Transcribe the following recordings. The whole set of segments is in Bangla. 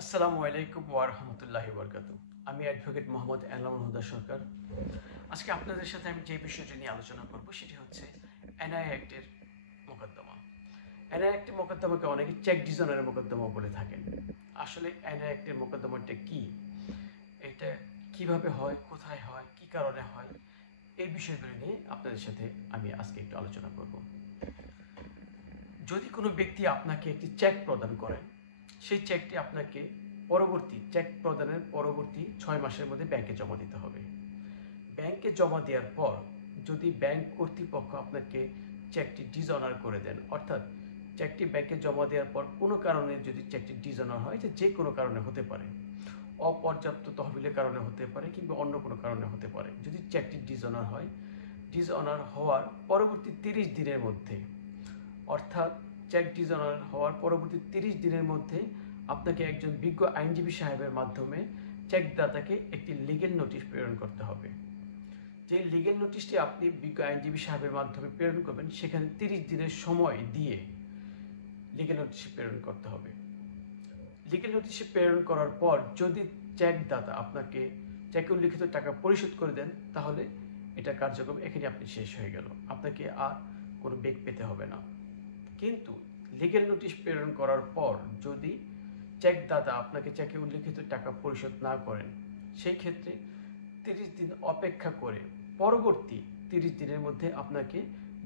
আসসালামু আলাইকুম ওয়া রাহমাতুল্লাহি ওয়া বারাকাতুহু। আমি অ্যাডভোকেট মোহাম্মদ এনামুল হুদা সরকার। আজকে আপনাদের সাথে আমি যে বিষয়টি নিয়ে আলোচনা করব সেটি হচ্ছে এনআই অ্যাক্টের মোকদ্দমা। এনআই অ্যাক্টের মোকদ্দমাকে অনেকে চেক ডিজনের মোকদ্দমা বলে থাকেন। আসলে এনআই অ্যাক্টের মোকদ্দমাটা কি, এটা কিভাবে হয়, কোথায় হয়, কি কারণে হয়, এই বিষয়গুলো নিয়ে আপনাদের সাথে আমি আজকে একটু আলোচনা করব। যদি কোনো ব্যক্তি আপনাকে একটি চেক প্রদান করেন, সেই চেকটি আপনাকে চেক প্রদানের পরবর্তী 6 মাসের মধ্যে ব্যাংকে জমা দিতে হবে। ব্যাংকে জমা দেওয়ার পর যদি ব্যাংক কর্তৃপক্ষ আপনাকে চেকটি ডিসঅনার করে দেন, অর্থাৎ চেকটি ব্যাংকে জমা দেওয়ার পর কোনো কারণে যদি চেকটি ডিসঅনার হয়, যে কোনো কারণে হতে পারে, অপর্যাপ্ত তহবিলের কারণে হতে পারে কিংবা অন্য কোনো কারণে হতে পারে, যদি চেকটি ডিসঅনার হয়, ডিসঅনার হওয়ার পরবর্তী 30 দিনের মধ্যে, অর্থাৎ চেক ডিসঅনার হওয়ার পরবর্তী 30 দিনের মধ্যে আপনাকে একজন বিজ্ঞ আইনজীবী সাহেবের মাধ্যমে চেকদাতাকে একটি লিগেল নোটিশ প্রেরণ করতে হবে। যে লিগেল নোটিশটি আপনি বিজ্ঞ আইনজীবী সাহেবের মাধ্যমে প্রেরণ করবেন, সেখানে 30 দিনের সময় দিয়ে লিগেল নোটিশ প্রেরণ করতে হবে। লিগেল নোটিশ প্রেরণ করার পর যদি চেকদাতা আপনাকে চেকে উল্লিখিত টাকা পরিশোধ করে দেন, তাহলে এটা কার্যক্রম এখানে আপনি শেষ হয়ে গেল, আপনাকে আর কোনো বেগ পেতে হবে না। কিন্তু লিগেল নোটিশ প্রেরণ করার পর যদি চেকদাতা আপনাকে চেকে উল্লিখিত টাকা পরিশোধ না করেন, সেই ক্ষেত্রে 30 দিন অপেক্ষা করে পরবর্তী 30 দিনের মধ্যে আপনাকে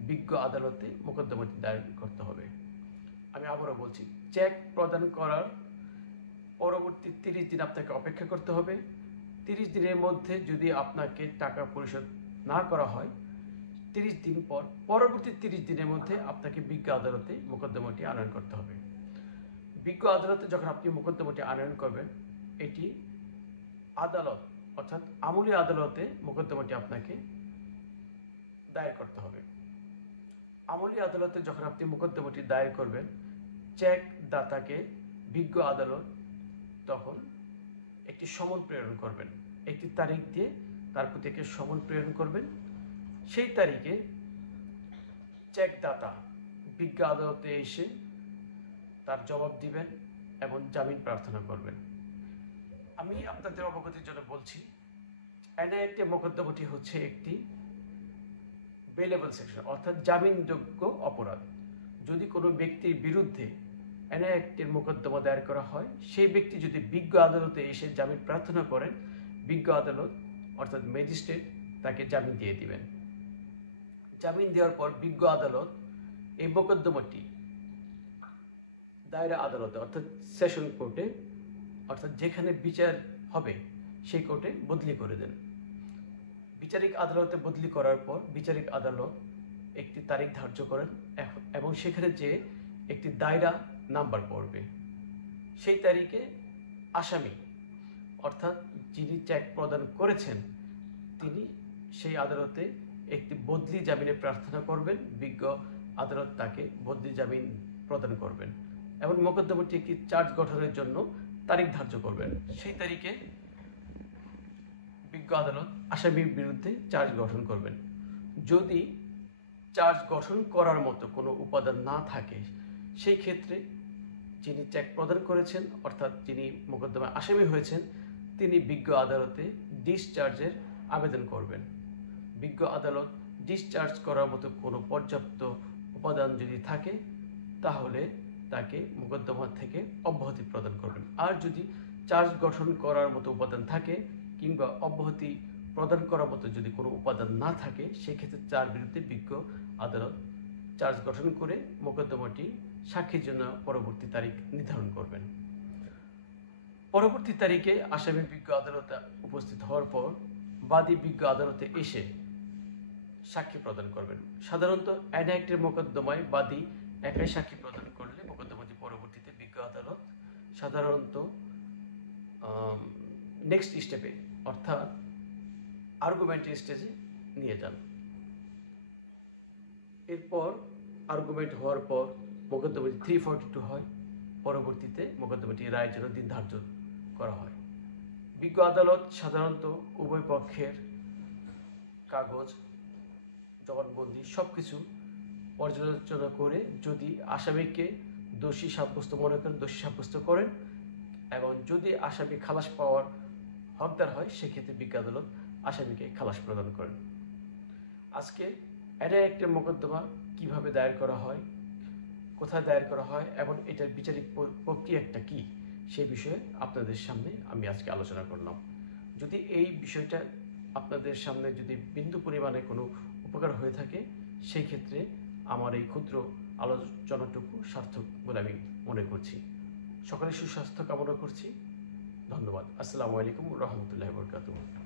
বিজ্ঞ আদালতে মোকদ্দমাটি দায়ের করতে হবে। আমি আবারও বলছি, চেক প্রদান করার পরবর্তী 30 দিন আপনাকে অপেক্ষা করতে হবে। 30 দিনের মধ্যে যদি আপনাকে টাকা পরিশোধ না করা হয়, 30 দিন পর পরবর্তী 30 দিনের মধ্যে আপনাকে বিজ্ঞ আদালতে মোকদ্দমাটি আনয়ন করতে হবে। বিজ্ঞ আদালতে যখন আপনি মোকদ্দমাটি আনয়ন করবেন, এটি আদালত অর্থাৎ আমলি আদালতে মোকদ্দমাটি আপনাকে দায়ের করতে হবে। আমলি আদালতে যখন আপনি মোকদ্দমাটি দায়ের করবেন, চেক দাতাকে বিজ্ঞ আদালত তখন একটি সমন প্রেরণ করবেন, একটি তারিখ দিয়ে তার প্রতি একটি সমন প্রেরণ করবেন। সেই তারিখে চেকদাতা বিজ্ঞ আদালতে এসে তার জবাব দিবেন এবং জামিন প্রার্থনা করবেন। আমি আপনাদের অবগতির জন্য বলছি, এনআই অ্যাক্টে মোকদ্দমাটি হচ্ছে একটি বেলেবল সেকশন, অর্থাৎ জামিনযোগ্য অপরাধ। যদি কোনো ব্যক্তির বিরুদ্ধে এনআই অ্যাক্টের মোকদ্দমা দায়ের করা হয়, সেই ব্যক্তি যদি বিজ্ঞ আদালতে এসে জামিন প্রার্থনা করেন, বিজ্ঞ আদালত অর্থাৎ ম্যাজিস্ট্রেট তাকে জামিন দিয়ে দিবেন। জামিন দেওয়ার পর বিজ্ঞ আদালত এই মোকদ্দমাটি দায়রা আদালতে অর্থাৎ সেশন কোর্টে, অর্থাৎ যেখানে বিচার হবে সেই কোর্টে বদলি করে দেন। বিচারিক আদালতে বদলি করার পর বিচারিক আদালত একটি তারিখ ধার্য করেন এবং সেখানে যে একটি দায়রা নাম্বার পড়বে, সেই তারিখে আসামি অর্থাৎ যিনি চেক প্রদান করেছেন, তিনি সেই আদালতে একটি বদলি জামিনের প্রার্থনা করবেন। বিজ্ঞ আদালত তাকে বদলি জামিন প্রদান করবেন এবং মোকদ্দমাটি একটি চার্জ গঠনের জন্য তারিখ ধার্য করবেন। সেই তারিখে বিজ্ঞ আদালত আসামির বিরুদ্ধে চার্জ গঠন করবেন। যদি চার্জ গঠন করার মতো কোনো উপাদান না থাকে, সেই ক্ষেত্রে যিনি চেক প্রদান করেছেন অর্থাৎ যিনি মোকদ্দমায় আসামি হয়েছেন, তিনি বিজ্ঞ আদালতে ডিসচার্জের আবেদন করবেন। বিজ্ঞ আদালত ডিসচার্জ করার মতো কোনো পর্যাপ্ত উপাদান যদি থাকে, তাহলে তাকে মোকদ্দমা থেকে অব্যাহতি প্রদান করবেন। আর যদি চার্জ গঠন করার মতো উপাদান থাকে কিংবা অব্যাহতি প্রদান করার মতো যদি কোনো উপাদান না থাকে, সেক্ষেত্রে তার বিরুদ্ধে বিজ্ঞ আদালত চার্জ গঠন করে মোকদ্দমাটি সাক্ষীর জন্য পরবর্তী তারিখ নির্ধারণ করবেন। পরবর্তী তারিখে আসামি বিজ্ঞ আদালতে উপস্থিত হওয়ার পর বাদী বিজ্ঞ আদালতে এসে সাক্ষী প্রদান করবেন। সাধারণত এনআই অ্যাক্টের মোকদ্দমায় বাদী একাই সাক্ষী প্রদান করলে মোকদ্দমাটি পরবর্তীতে বিজ্ঞ আদালত সাধারণত নেক্সট স্টেপে অর্থাৎ আর্গুমেন্টের স্টেজে নিয়ে যান। এরপর আর্গুমেন্ট হওয়ার পর মোকদ্দমাটি 342 হয়। পরবর্তীতে মোকদ্দমাটি রায়ের জন্য দিন ধার্য করা হয়। বিজ্ঞ আদালত সাধারণত উভয় পক্ষের কাগজ, জবানবন্দি সব কিছু পর্যালোচনা করে যদি আসামিকে দোষী সাব্যস্ত মনে করেন, দোষী সাব্যস্ত করেন এবং যদি আসামি খালাস পাওয়ার হকদার হয় সেক্ষেত্রে বিজ্ঞ আদালত আসামিকে খালাস প্রদান করেন। আজকে অ্যাডা অ্যাক্টের মোকদ্দমা কিভাবে দায়ের করা হয়, কোথায় দায়ের করা হয় এবং এটার বিচারিক প্রক্রিয়াটা কি সেই বিষয়ে আপনাদের সামনে আমি আজকে আলোচনা করলাম। যদি এই বিষয়টা আপনাদের সামনে যদি বিন্দু পরিমাণে কোনো উপকার হয়ে থাকে সেই ক্ষেত্রে আমার এই ক্ষুদ্র আলোচনাটুকু সার্থক বলে আমি মনে করছি। সকলের সুস্বাস্থ্য কামনা করছি। ধন্যবাদ। আসসালামু আলাইকুম রহমতুল্লাহি ওয়া বারাকাতুহু।